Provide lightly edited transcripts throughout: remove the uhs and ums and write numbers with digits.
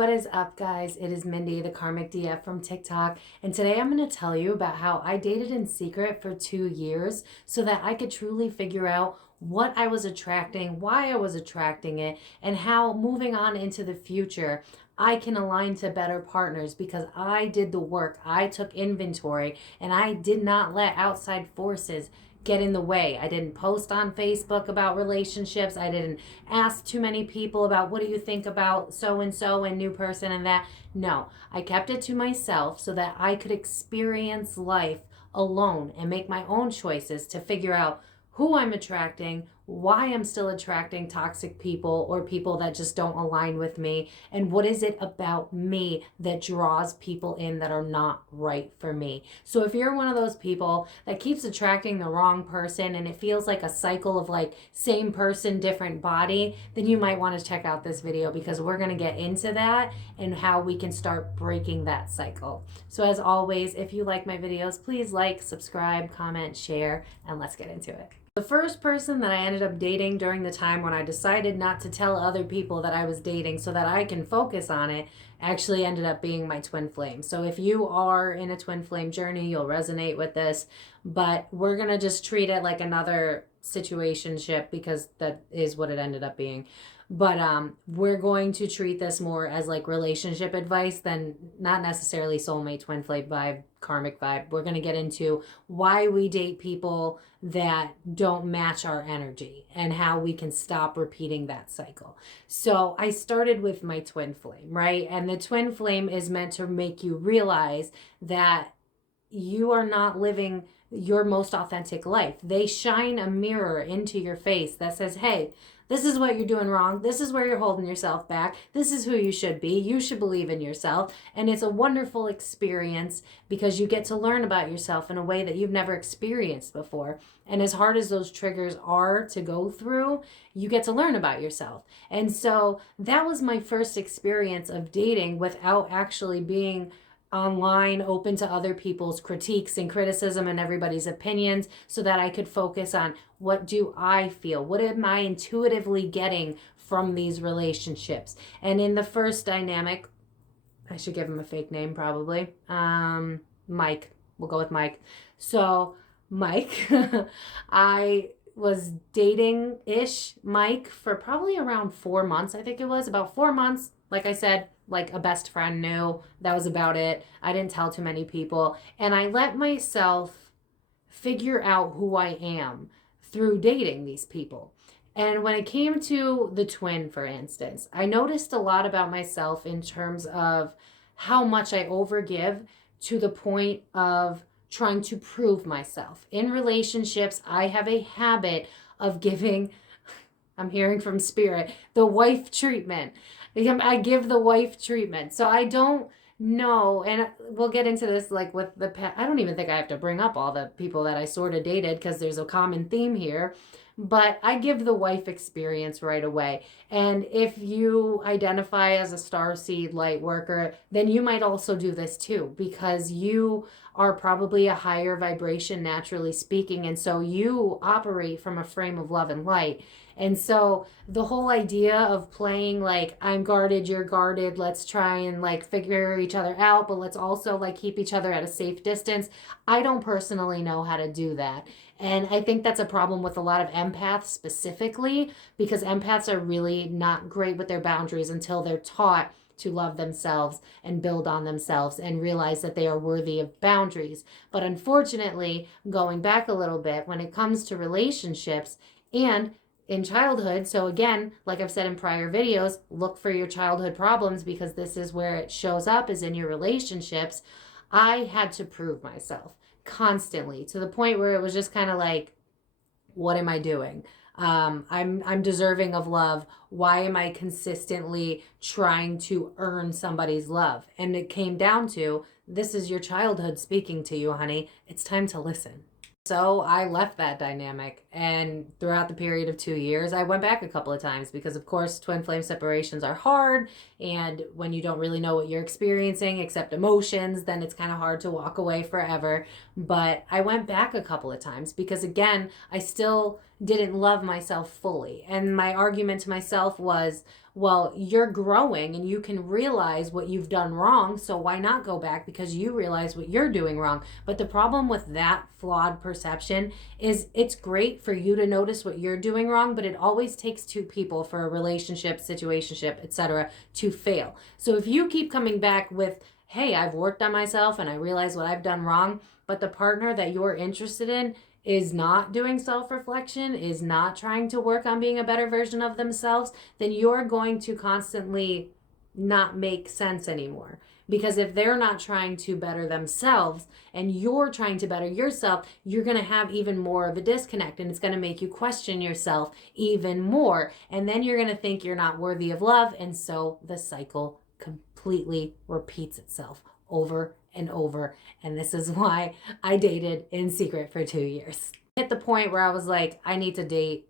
What is up, guys? It is Mindy, the Karmic DF from TikTok, and today I'm going to tell you about how I dated in secret for 2 years so that I could truly figure out what I was attracting, why I was attracting it, and how moving on into the future I can align to better partners because I did the work, I took inventory, and I did not let outside forces get in the way. I didn't post on Facebook about relationships. I didn't ask too many people about what do you think about so and new person and that. No, I kept it to myself so that I could experience life alone and make my own choices to figure out who I'm attracting, why I'm still attracting toxic people or people that just don't align with me, and what is it about me that draws people in that are not right for me. So if you're one of those people that keeps attracting the wrong person and it feels like a cycle of like same person, different body, then you might want to check out this video because we're going to get into that and how we can start breaking that cycle. So as always, if you like my videos, please like, subscribe, comment, share, and let's get into it. The first person that I ended up dating during the time when I decided not to tell other people that I was dating so that I can focus on it actually ended up being my twin flame. So if you are in a twin flame journey, you'll resonate with this, but we're going to just treat it like another situationship because that is what it ended up being. But we're going to treat this more as like relationship advice than not necessarily soulmate, twin flame vibe, karmic vibe. We're going to get into why we date people that don't match our energy and how we can stop repeating that cycle. So I started with my twin flame, right? And the twin flame is meant to make you realize that you are not living your most authentic life. They shine a mirror into your face that says, hey, this is what you're doing wrong. This is where you're holding yourself back. This is who you should be. You should believe in yourself. And it's a wonderful experience because you get to learn about yourself in a way that you've never experienced before. And as hard as those triggers are to go through, you get to learn about yourself. And so that was my first experience of dating without actually being online, open to other people's critiques and criticism and everybody's opinions so that I could focus on what do I feel? What am I intuitively getting from these relationships? And in the first dynamic, I should give him a fake name probably. Mike. We'll go with Mike. So Mike, I was dating-ish Mike for probably around 4 months. I think it was about 4 months. Like I said, like a best friend knew. That was about it. I didn't tell too many people. And I let myself figure out who I am through dating these people. And when it came to the twin, for instance, I noticed a lot about myself in terms of how much I overgive to the point of trying to prove myself. In relationships, I have a habit of giving, I'm hearing from spirit, the wife treatment. I give the wife treatment. So I don't know, and we'll get into this like with the I don't even think I have to bring up all the people that I sort of dated because there's a common theme here. But I give the wife experience right away. And if you identify as a starseed light worker, then you might also do this too because you are probably a higher vibration naturally speaking. And so you operate from a frame of love and light. And so the whole idea of playing like I'm guarded, you're guarded, let's try and like figure each other out, but let's also like keep each other at a safe distance. I don't personally know how to do that. And I think that's a problem with a lot of empaths specifically because empaths are really not great with their boundaries until they're taught to love themselves and build on themselves and realize that they are worthy of boundaries. But unfortunately, going back a little bit, when it comes to relationships and in childhood, so again, like I've said in prior videos, look for your childhood problems because this is where it shows up is in your relationships. I had to prove myself constantly to the point where it was just kind of like, what am I doing? I'm deserving of love. Why am I consistently trying to earn somebody's love? And it came down to, this is your childhood speaking to you, honey. It's time to listen. So I left that dynamic, and throughout the period of 2 years, I went back a couple of times because, of course, twin flame separations are hard, and when you don't really know what you're experiencing except emotions, then it's kind of hard to walk away forever. But I went back a couple of times because, again, I still didn't love myself fully. And my argument to myself was, well, you're growing and you can realize what you've done wrong, so why not go back because you realize what you're doing wrong? But the problem with that flawed perception is it's great for you to notice what you're doing wrong, but it always takes two people for a relationship, situationship, etc. to fail. So if you keep coming back with, hey, I've worked on myself and I realize what I've done wrong, but the partner that you're interested in is not doing self-reflection, is not trying to work on being a better version of themselves, then you're going to constantly not make sense anymore. Because if they're not trying to better themselves and you're trying to better yourself, you're going to have even more of a disconnect, and it's going to make you question yourself even more. And then you're going to think you're not worthy of love, and so the cycle completely repeats itself over and over. And this is why I dated in secret for 2 years. Hit the point where I was like, I need to date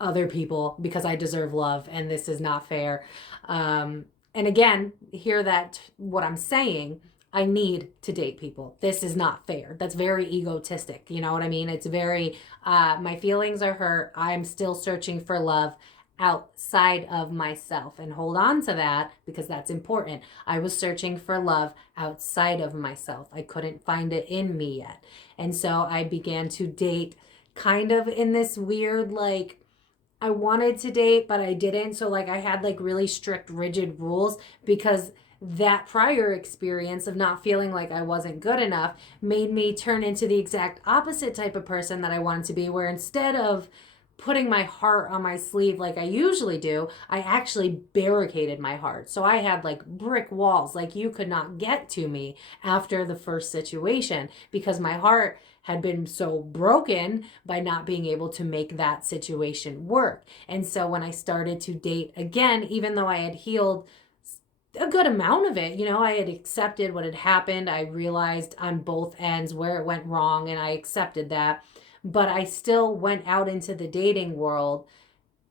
other people because I deserve love and this is not fair. And again, hear that what I'm saying, I need to date people. This is not fair. That's very egotistic. You know what I mean? It's very, my feelings are hurt. I'm still searching for love outside of myself, and hold on to that because that's important. I was searching for love outside of myself. I couldn't find it in me yet. And so I began to date kind of in this weird, like, I wanted to date, but I didn't. So like I had like really strict, rigid rules because that prior experience of not feeling like I wasn't good enough made me turn into the exact opposite type of person that I wanted to be, where instead of putting my heart on my sleeve like I usually do, I actually barricaded my heart. So I had like brick walls, like you could not get to me after the first situation because my heart had been so broken by not being able to make that situation work. And so when I started to date again, even though I had healed a good amount of it, you know, I had accepted what had happened. I realized on both ends where it went wrong and I accepted that. But I still went out into the dating world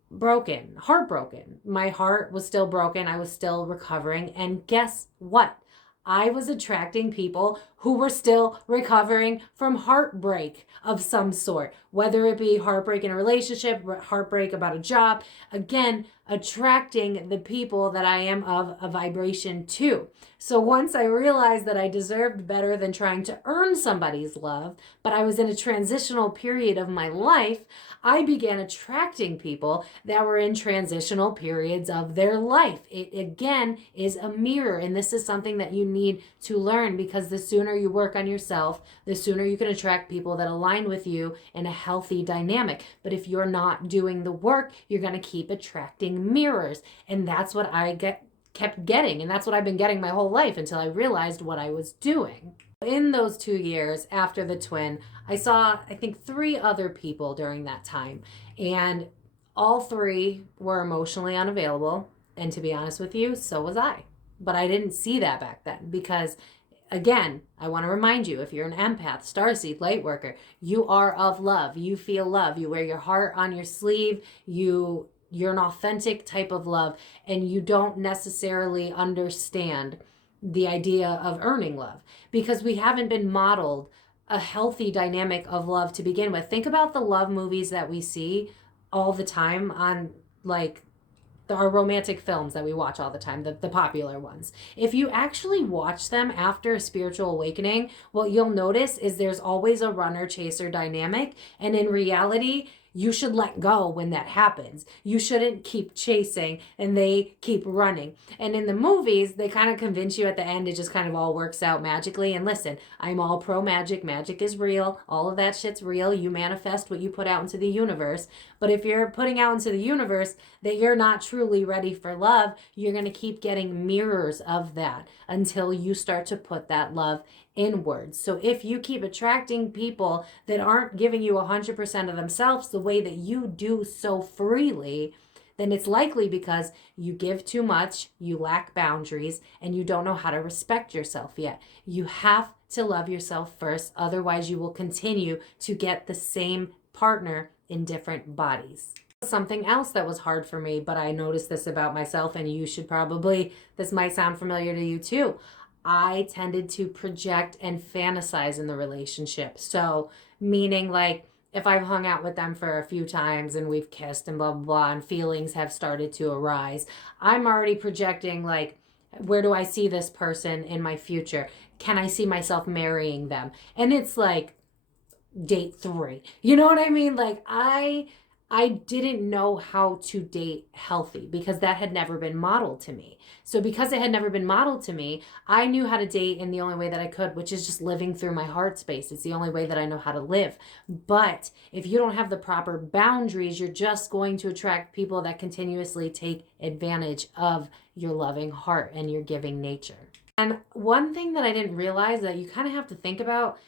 broken, heartbroken. My heart was still broken. I was still recovering. And guess what? I was attracting people who were still recovering from heartbreak of some sort, whether it be heartbreak in a relationship, heartbreak about a job. Again, attracting the people that I am of a vibration to. So once I realized that I deserved better than trying to earn somebody's love, but I was in a transitional period of my life, I began attracting people that were in transitional periods of their life. It again is a mirror, and this is something that you need to learn, because the sooner you work on yourself, the sooner you can attract people that align with you in a healthy dynamic. But if you're not doing the work, you're going to keep attracting mirrors, and that's what I kept getting, and that's what I've been getting my whole life until I realized what I was doing. In those 2 years after the twin, I saw, I think, 3 other people during that time, and all 3 were emotionally unavailable, and to be honest with you, so was I. But I didn't see that back then because, again, I want to remind you, if you're an empath, starseed, light worker, you are of love. You feel love. You wear your heart on your sleeve. You're an authentic type of love, and you don't necessarily understand the idea of earning love because we haven't been modeled a healthy dynamic of love to begin with. Think about the love movies that we see all the time on like our romantic films that we watch all the time, the popular ones. If you actually watch them after a spiritual awakening, what you'll notice is there's always a runner-chaser dynamic, and in reality, you should let go when that happens. You shouldn't keep chasing and they keep running. And in the movies, they kind of convince you at the end it just kind of all works out magically. And listen, I'm all pro magic. Magic is real. All of that shit's real. You manifest what you put out into the universe. But if you're putting out into the universe that you're not truly ready for love, you're going to keep getting mirrors of that until you start to put that love inwards. So if you keep attracting people that aren't giving you 100% of themselves the way that you do so freely, then it's likely because you give too much, you lack boundaries, and you don't know how to respect yourself yet. You have to love yourself first, otherwise you will continue to get the same partner in different bodies. Something else that was hard for me, but I noticed this about myself, and you should probably, this might sound familiar to you too. I tended to project and fantasize in the relationship. So meaning like if I've hung out with them for a few times and we've kissed and blah, blah, blah, and feelings have started to arise, I'm already projecting like, where do I see this person in my future? Can I see myself marrying them? And it's like date 3. You know what I mean? Like I didn't know how to date healthy because that had never been modeled to me. So because it had never been modeled to me, I knew how to date in the only way that I could, which is just living through my heart space. It's the only way that I know how to live. But if you don't have the proper boundaries, you're just going to attract people that continuously take advantage of your loving heart and your giving nature. And one thing that I didn't realize that you kind of have to think about,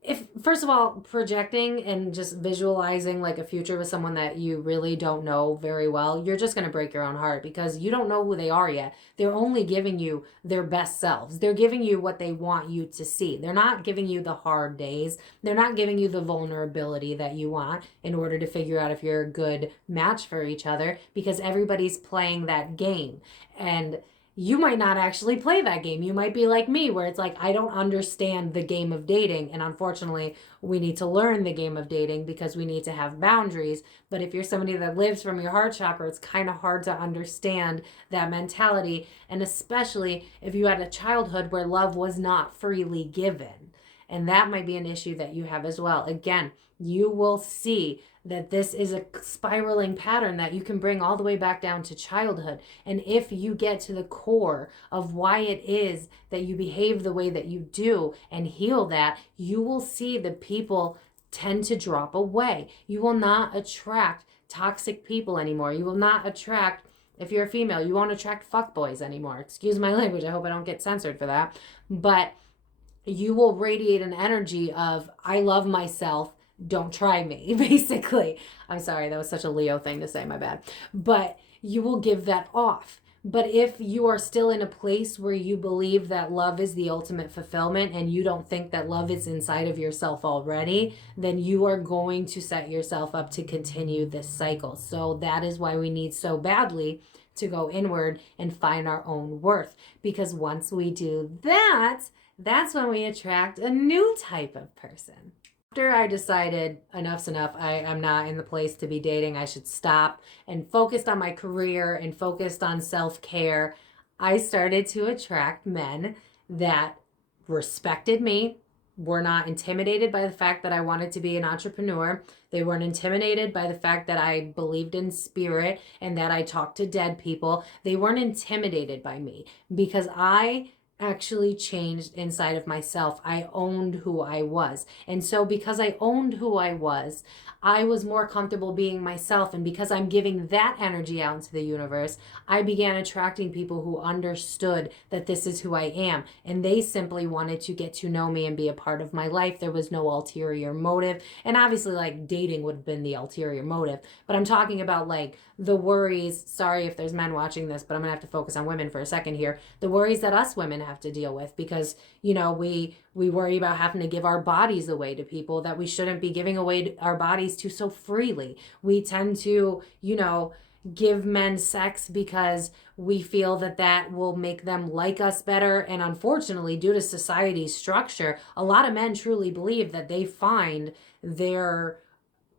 if first of all, projecting and just visualizing like a future with someone that you really don't know very well, you're just going to break your own heart because you don't know who they are yet. They're only giving you their best selves. They're giving you what they want you to see. They're not giving you the hard days. They're not giving you the vulnerability that you want in order to figure out if you're a good match for each other, because everybody's playing that game. And you might not actually play that game. You might be like me, where it's like, I don't understand the game of dating. And unfortunately, we need to learn the game of dating because we need to have boundaries. But if you're somebody that lives from your heart chakra, it's kind of hard to understand that mentality. And especially if you had a childhood where love was not freely given. And that might be an issue that you have as well. Again, you will see that this is a spiraling pattern that you can bring all the way back down to childhood. And if you get to the core of why it is that you behave the way that you do and heal that, you will see that people tend to drop away. You will not attract toxic people anymore. You will not attract, if you're a female, you won't attract fuckboys anymore. Excuse my language. I hope I don't get censored for that. But you will radiate an energy of, I love myself, don't try me, basically. I'm sorry, that was such a Leo thing to say, my bad. But you will give that off. But if you are still in a place where you believe that love is the ultimate fulfillment and you don't think that love is inside of yourself already, then you are going to set yourself up to continue this cycle. So that is why we need so badly to go inward and find our own worth. Because once we do that, that's when we attract a new type of person. After I decided enough's enough, I'm not in the place to be dating, I should stop, and focused on my career and focused on self-care, I started to attract men that respected me, were not intimidated by the fact that I wanted to be an entrepreneur. They weren't intimidated by the fact that I believed in spirit and that I talked to dead people. They weren't intimidated by me because I actually changed inside of myself. I owned who I was. And so because I owned who I was more comfortable being myself. And because I'm giving that energy out into the universe, I began attracting people who understood that this is who I am. And they simply wanted to get to know me and be a part of my life. There was no ulterior motive. And obviously, like, dating would have been the ulterior motive. But I'm talking about like the worries. Sorry if there's men watching this, but I'm gonna have to focus on women for a second here. The worries that us women have to deal with, because you know we worry about having to give our bodies away to people that we shouldn't be giving away our bodies to so freely. We tend to, you know, give men sex because we feel that that will make them like us better. And unfortunately, due to society's structure, a lot of men truly believe that they find their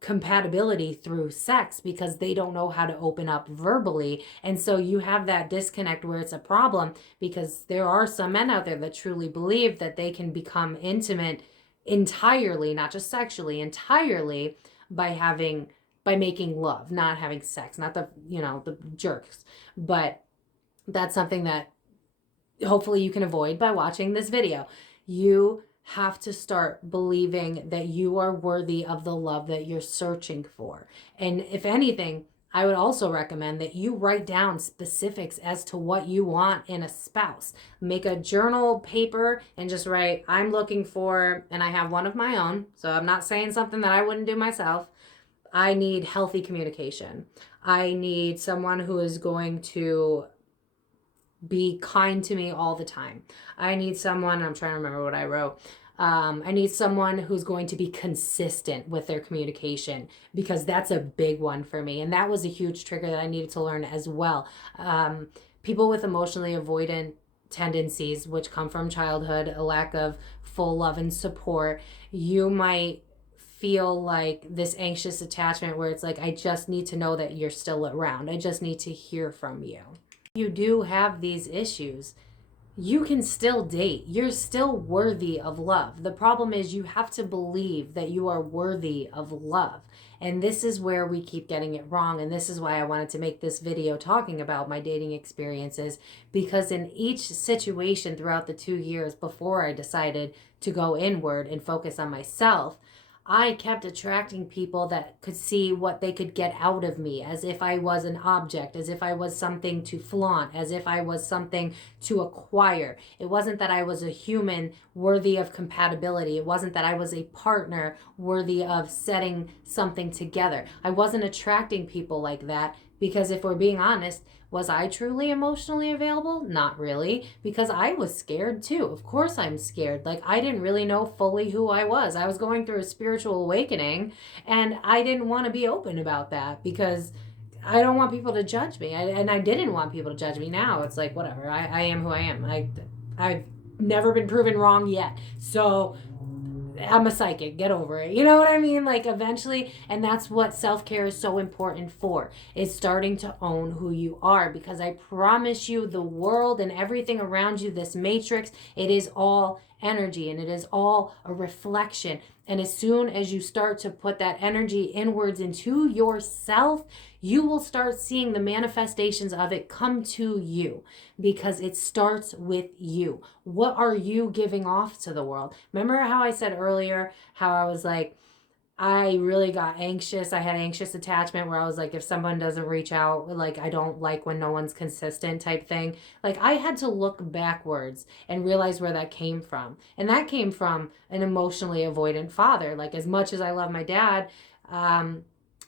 compatibility through sex because they don't know how to open up verbally. And so you have that disconnect where it's a problem, because there are some men out there that truly believe that they can become intimate entirely, not just sexually, entirely by making love, not having sex, not the, you know, the jerks. But that's something that hopefully you can avoid by watching this video. You have to start believing that you are worthy of the love that you're searching for. And if anything, I would also recommend that you write down specifics as to what you want in a spouse. Make a journal paper and just write, I'm looking for, and I have one of my own, so I'm not saying something that I wouldn't do myself. I need healthy communication. I need someone who is going to be kind to me all the time. I need someone, I'm trying to remember what I wrote. I need someone who's going to be consistent with their communication, because that's a big one for me. And that was a huge trigger that I needed to learn as well. People with emotionally avoidant tendencies, which come from childhood, a lack of full love and support, you might feel like this anxious attachment where it's like, I just need to know that you're still around. I just need to hear from you. You do have these issues. You can still date. You're still worthy of love. The problem is you have to believe that you are worthy of love. And this is where we keep getting it wrong. And this is why I wanted to make this video talking about my dating experiences, because in each situation throughout the 2 years before I decided to go inward and focus on myself, I kept attracting people that could see what they could get out of me, as if I was an object, as if I was something to flaunt, as if I was something to acquire. It wasn't that I was a human worthy of compatibility. It wasn't that I was a partner worthy of setting something together. I wasn't attracting people like that because, if we're being honest, was I truly emotionally available? Not really, because I was scared too. Of course I'm scared. Like, I didn't really know fully who I was. I was going through a spiritual awakening, and I didn't want to be open about that because I don't want people to judge me. And I didn't want people to judge me. Now it's like, whatever. I am who I am. I've never been proven wrong yet. So I'm a psychic, get over it. You know what I mean? Like, eventually, and that's what self-care is so important for, is starting to own who you are. Because I promise you, the world and everything around you, this matrix, it is all energy, and it is all a reflection. And as soon as you start to put that energy inwards into yourself, you will start seeing the manifestations of it come to you, because it starts with you. What are you giving off to the world? Remember how I said earlier how I was like, I really got anxious. I had anxious attachment where I was like, if someone doesn't reach out, like, I don't like when no one's consistent type thing. Like, I had to look backwards and realize where that came from. And that came from an emotionally avoidant father. Like, as much as I love my dad,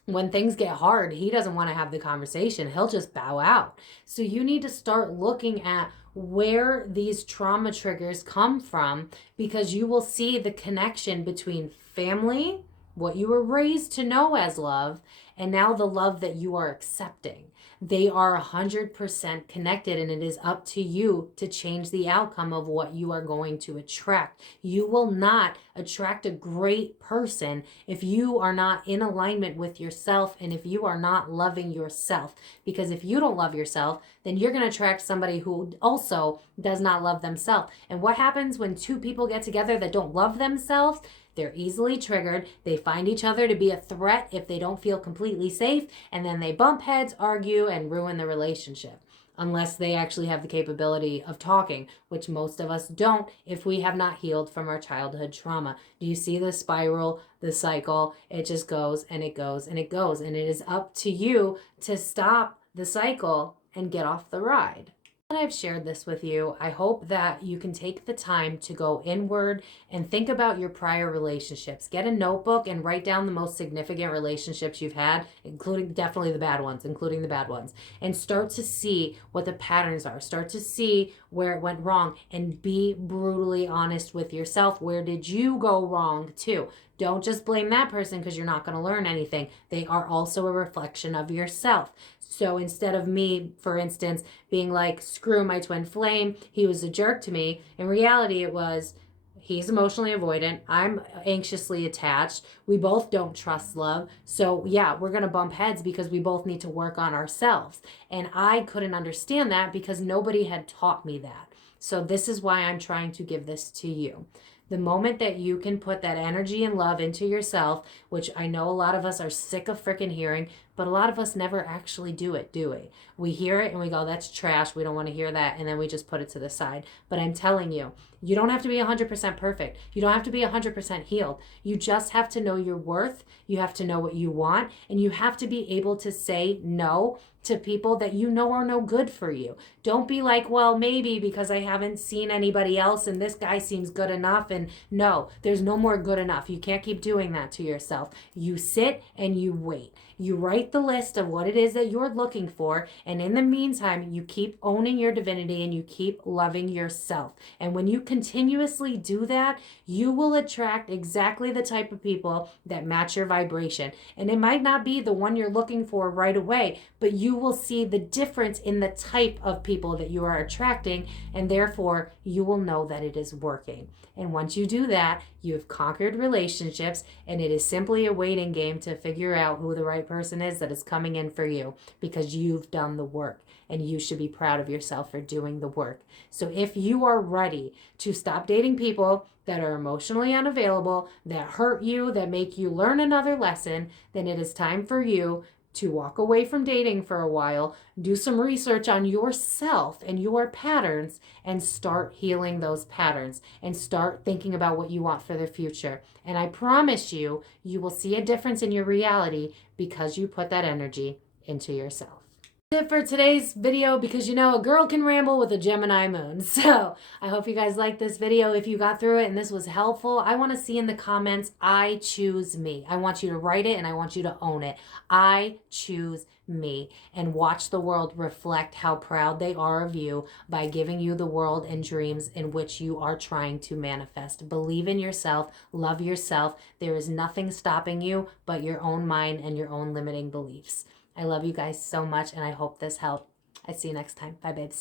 when things get hard, he doesn't want to have the conversation. He'll just bow out. So you need to start looking at where these trauma triggers come from, because you will see the connection between family, what you were raised to know as love, and now the love that you are accepting. They are 100% connected, and it is up to you to change the outcome of what you are going to attract. You will not attract a great person if you are not in alignment with yourself, and if you are not loving yourself. Because if you don't love yourself, then you're going to attract somebody who also does not love themselves. And what happens when two people get together that don't love themselves? They're easily triggered. They find each other to be a threat if they don't feel completely safe. And then they bump heads, argue, and ruin the relationship. Unless they actually have the capability of talking, which most of us don't if we have not healed from our childhood trauma. Do you see the spiral, the cycle? It just goes and it goes and it goes. And it is up to you to stop the cycle and get off the ride. I've shared this with you. I hope that you can take the time to go inward and think about your prior relationships. Get a notebook and write down the most significant relationships you've had, including definitely the bad ones, and start to see what the patterns are. Start to see where it went wrong, and be brutally honest with yourself. Where did you go wrong too? Don't just blame that person, because you're not going to learn anything. They are also a reflection of yourself. So instead of me, for instance, being like, screw my twin flame, he was a jerk to me, in reality it was, he's emotionally avoidant, I'm anxiously attached, we both don't trust love, so yeah, we're going to bump heads because we both need to work on ourselves. And I couldn't understand that because nobody had taught me that. So this is why I'm trying to give this to you. The moment that you can put that energy and love into yourself, which I know a lot of us are sick of freaking hearing, but a lot of us never actually do it, do we? We hear it and we go, that's trash, we don't want to hear that, and then we just put it to the side. But I'm telling you, you don't have to be 100% perfect. You don't have to be 100% healed. You just have to know your worth. You have to know what you want, and you have to be able to say no to people that you know are no good for you. Don't be like, well, maybe because I haven't seen anybody else and this guy seems good enough. And no, there's no more good enough. You can't keep doing that to yourself. You sit and you wait. You write the list of what it is that you're looking for. And in the meantime, you keep owning your divinity and you keep loving yourself. And when you continuously do that, you will attract exactly the type of people that match your vibration. And it might not be the one you're looking for right away, but you will see the difference in the type of people that you are attracting, and therefore you will know that it is working. And once you do that, you've conquered relationships, and it is simply a waiting game to figure out who the right person is that is coming in for you, because you've done the work, and you should be proud of yourself for doing the work. So if you are ready to stop dating people that are emotionally unavailable, that hurt you, that make you learn another lesson, then it is time for you to walk away from dating for a while, do some research on yourself and your patterns, and start healing those patterns and start thinking about what you want for the future. And I promise you, you will see a difference in your reality because you put that energy into yourself. That's it for today's video, because you know a girl can ramble with a Gemini moon. So I hope you guys liked this video. If you got through it and this was helpful, I want to see in the comments, I choose me. I want you to write it and I want you to own it. I choose me, and watch the world reflect how proud they are of you by giving you the world and dreams in which you are trying to manifest. Believe in yourself, love yourself. There is nothing stopping you but your own mind and your own limiting beliefs. I love you guys so much, and I hope this helped. I see you next time. Bye, babes.